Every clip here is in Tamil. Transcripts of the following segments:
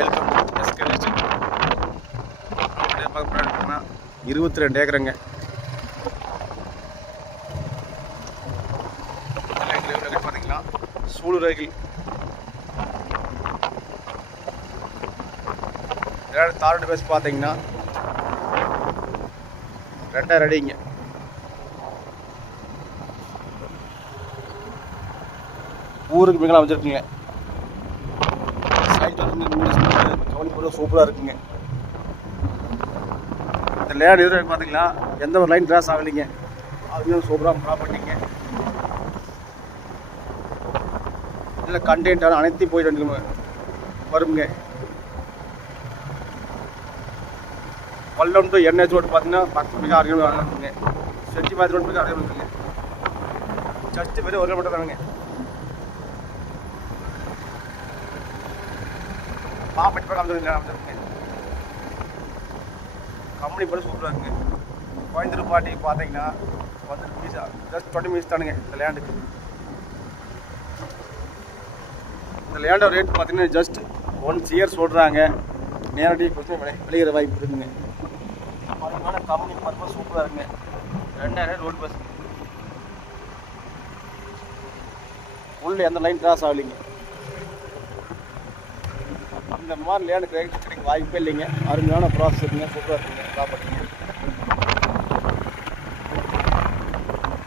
Welcome SK list. 22 ஏக்கருங்க. பார்த்தீங்கன்னா சூளுரைகள் தாரோட பேஸ் பார்த்தீங்கன்னா 2000 அடிங்க. ஊருக்கு மிகலாம் வச்சுருக்குங்க. கவனி போட சூப்பராக இருக்குங்க. இந்த லேண்ட் எதிர பார்த்தீங்கன்னா எந்த ஒரு லைன் கிராஸ் ஆகலைங்க. அதுவும் சூப்பராக ப்ராப்பர்ட்டிங்க. இதில் கண்டென்ட்டான அனைத்தையும் போயிட்டு வருங்க. பல்லம் டு என்ஹெச் ரோடு பார்த்தீங்கன்னா 10 மிக அருகில் இருக்குங்க. செட்டி பாதி ரோடு மிக அருகில் இருக்குங்க. ஜஸ்ட் வெறும் 1 கிலோமீட்டர் தானுங்க. பாப்பட்டி பக்கம் அமைச்சிருக்குங்க. கம்பெனி போல சூப்பராக இருக்குங்க. கோயம்புத்தூர் பாட்டி பார்த்தீங்கன்னா ஜஸ்ட் 20 மினிட்ஸ் தானுங்க இந்த லேண்டுக்கு. இந்த லேண்டோட ரேட் பார்த்தீங்கன்னா ஜஸ்ட் 1 இயர் சொல்கிறாங்க. நேரடியாக கொஞ்சம் விளையிற வாய்ப்பு இருக்குங்க. அதிகமான கம்பெனி பார்த்து சூப்பராக இருக்குங்க. 2000 ரோடு பஸ் உள்ள எந்த லைன் கிராஸ் ஆகலைங்க. இந்த மாதிரி லேண்டு கிடைக்க வாய்ப்பே இல்லைங்க. அருமையான ப்ராசஸ் இருக்குங்க. சூப்பராக இருக்குங்க. ப்ராப்பர்ட்டிங்க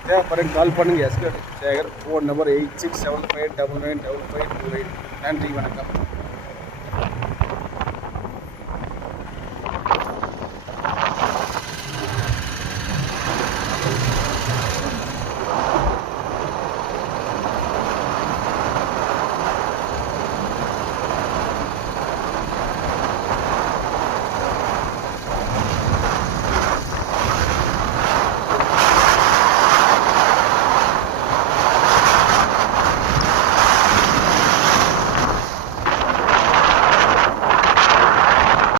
தேவைப்படுங்க கால் பண்ணுங்கள். எஸ்கே சேகர். Phone number 8675995528. நன்றி, வணக்கம்.